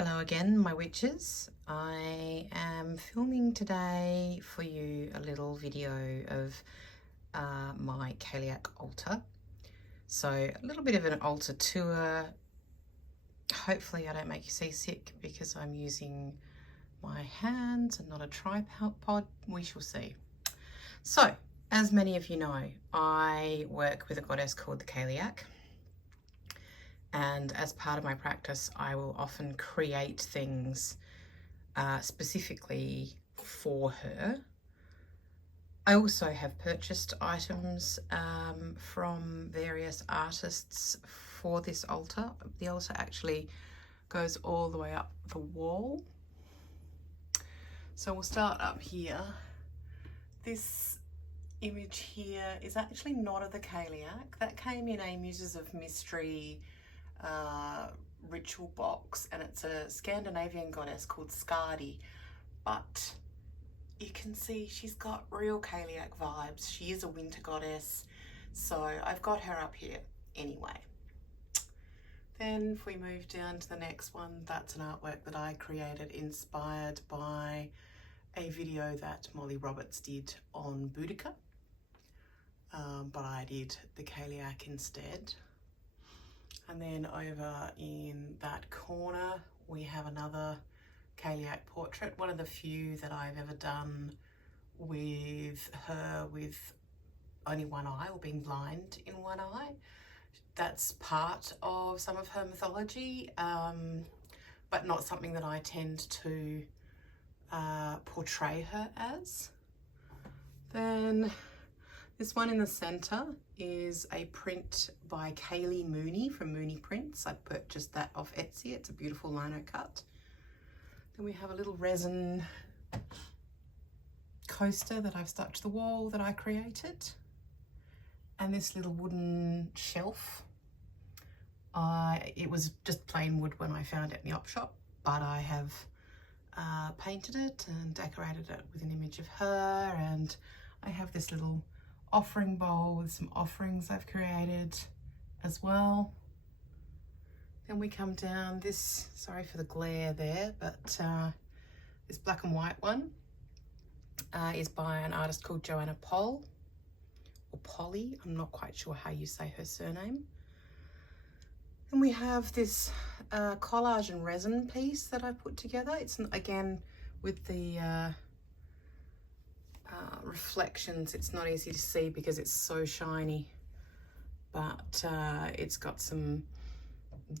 Hello again, my witches. I am filming today for you a little video of my Cailleach Altar. So a little bit of an altar tour. Hopefully I don't make you seasick because I'm using my hands and not a tripod. We shall see. So, as many of you know, I work with a goddess called the Cailleach. And as part of my practice, I will often create things specifically for her. I also have purchased items from various artists for this altar. The altar actually goes all the way up the wall. So we'll start up here. This image here is actually not of the Cailleach. That came in a Muses of Mystery ritual box, and it's a Scandinavian goddess called Skadi, but you can see she's got real Cailleach vibes. She is a winter goddess, so I've got her up here anyway. Then if we move down to the next one, that's an artwork that I created inspired by a video that Molly Roberts did on Boudica, but I did the Cailleach instead. And then over in that corner, we have another Cailleach portrait, one of the few that I've ever done with her with only one eye, or being blind in one eye. That's part of some of her mythology, but not something that I tend to portray her as. Then this one in the center is a print by Kaylee Mooney from Mooney Prints. I purchased that off Etsy. It's a beautiful lino cut. Then we have a little resin coaster that I've stuck to the wall that I created. And this little wooden shelf. It was just plain wood when I found it in the op shop, but I have painted it and decorated it with an image of her, and I have this little offering bowl with some offerings I've created as well. Then we come down this, sorry for the glare there, but this black and white one is by an artist called Joanna Poll, or Polly, I'm not quite sure how you say her surname. And we have this collage and resin piece that I put together. It's again with the reflections, it's not easy to see because it's so shiny, but it's got some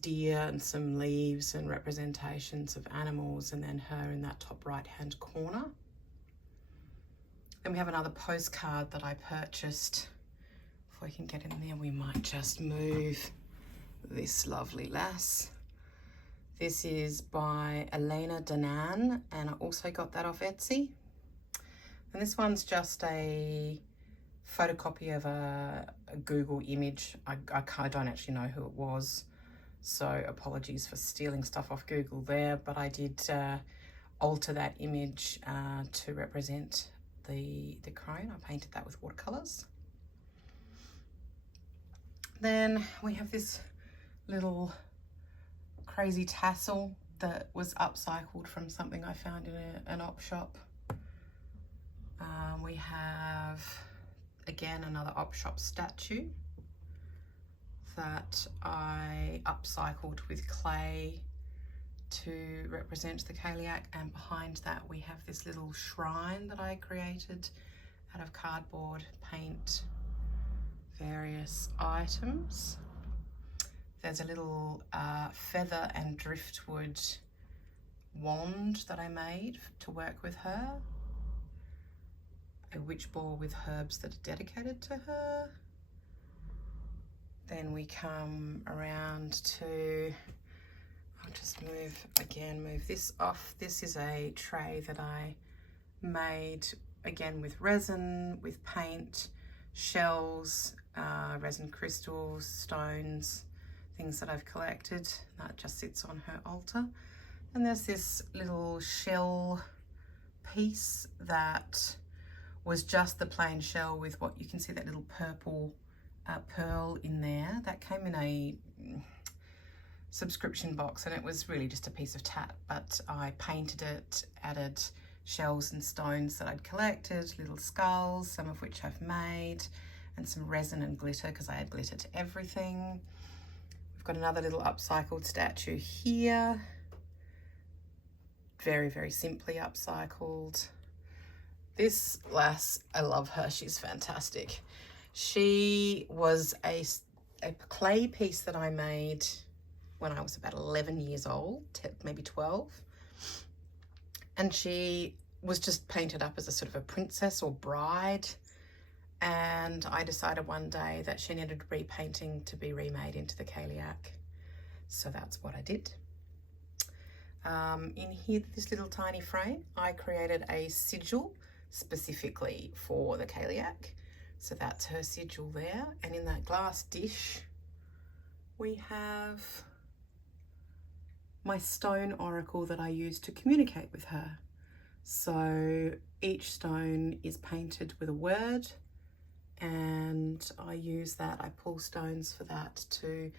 deer and some leaves and representations of animals, and then her in that top right hand corner. Then we have another postcard that I purchased. If I can get in there, we might just move this lovely lass. This is by Elena Danan, and I also got that off Etsy. And this one's just a photocopy of a Google image. I don't actually know who it was, so apologies for stealing stuff off Google there, but I did alter that image to represent the crone. I painted that with watercolors. Then we have this little crazy tassel that was upcycled from something I found in an op shop. We have, again, another op shop statue that I upcycled with clay to represent the Cailleach, and behind that we have this little shrine that I created out of cardboard, paint, various items. There's a little feather and driftwood wand that I made to work with her. A witch ball with herbs that are dedicated to her. Then we come around to, I'll just move this off. This is a tray that I made, again with resin, with paint, shells, resin crystals, stones, things that I've collected. That just sits on her altar. And there's this little shell piece that was just the plain shell with what you can see, that little purple pearl in there. That came in a subscription box, and it was really just a piece of tat, but I painted it, added shells and stones that I'd collected, little skulls, some of which I've made, and some resin and glitter because I add glitter to everything. We've got another little upcycled statue here. Very, very simply upcycled. This lass, I love her. She's fantastic. She was a clay piece that I made when I was about 11 years old, maybe 12. And she was just painted up as a sort of a princess or bride. And I decided one day that she needed repainting to be remade into the Cailleach. So that's what I did. In here, this little tiny frame, I created a sigil specifically for the Cailleach. So that's her sigil there. And in that glass dish, we have my stone oracle that I use to communicate with her. So each stone is painted with a word, and I use that, I pull stones for that to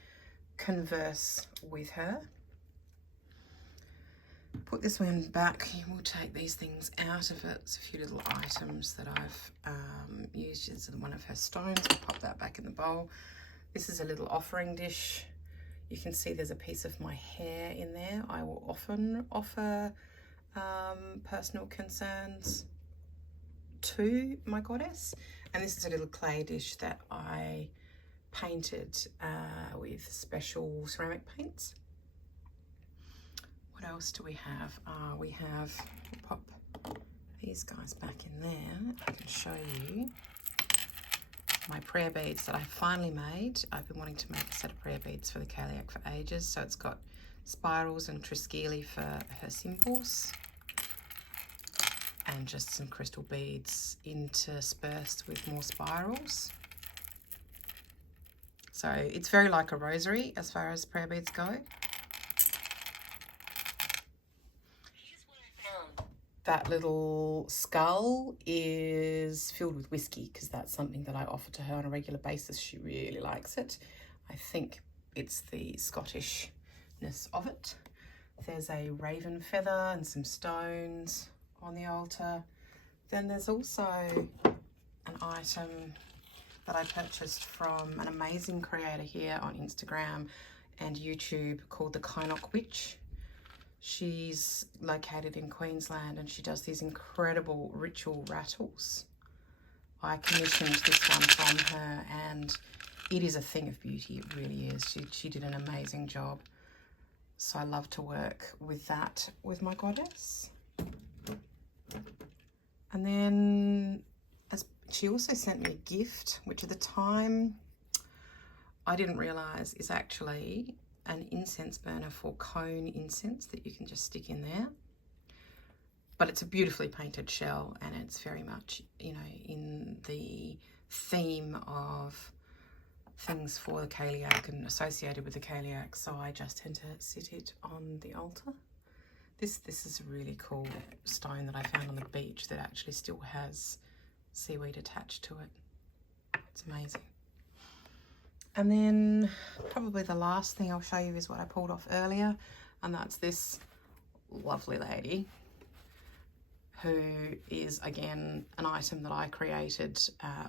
converse with her. Put this one back. We'll take these things out of it. It's a few little items that I've used as one of her stones. We'll pop that back in the bowl. This is a little offering dish. You can see there's a piece of my hair in there. I will often offer personal concerns to my goddess. And this is a little clay dish that I painted with special ceramic paints. What else do we have? We have, we'll pop these guys back in there. I can show you my prayer beads that I finally made. I've been wanting to make a set of prayer beads for the Cailleach for ages. So it's got spirals and triskele for her symbols, and just some crystal beads interspersed with more spirals. So it's very like a rosary as far as prayer beads go. That little skull is filled with whiskey because that's something that I offer to her on a regular basis. She really likes it. I think it's the Scottishness of it. There's a raven feather and some stones on the altar. Then there's also an item that I purchased from an amazing creator here on Instagram and YouTube called the Konok Witch. She's located in Queensland and she does these incredible ritual rattles. I commissioned this one from her and it is a thing of beauty, it really is. She did an amazing job. So I love to work with that with my goddess. And then she also sent me a gift, which at the time I didn't realise is actually an incense burner for cone incense that you can just stick in there. But it's a beautifully painted shell and it's very much, you know, in the theme of things for the Cailleach and associated with the Cailleach. So I just tend to sit it on the altar. This is a really cool stone that I found on the beach that actually still has seaweed attached to it. It's amazing. And then probably the last thing I'll show you is what I pulled off earlier, and that's this lovely lady who is, again, an item that I created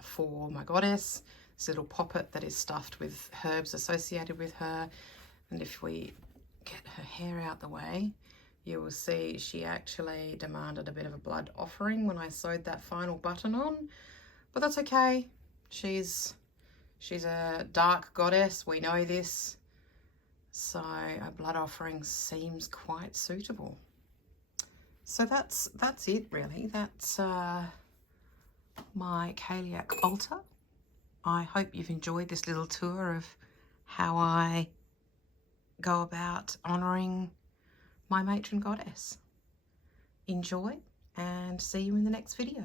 for my goddess. This little poppet that is stuffed with herbs associated with her. And if we get her hair out the way, you will see she actually demanded a bit of a blood offering when I sewed that final button on. But that's okay. She's a dark goddess, we know this. So a blood offering seems quite suitable. So that's it really. That's my Cailleach altar. I hope you've enjoyed this little tour of how I go about honouring my matron goddess. Enjoy and see you in the next video.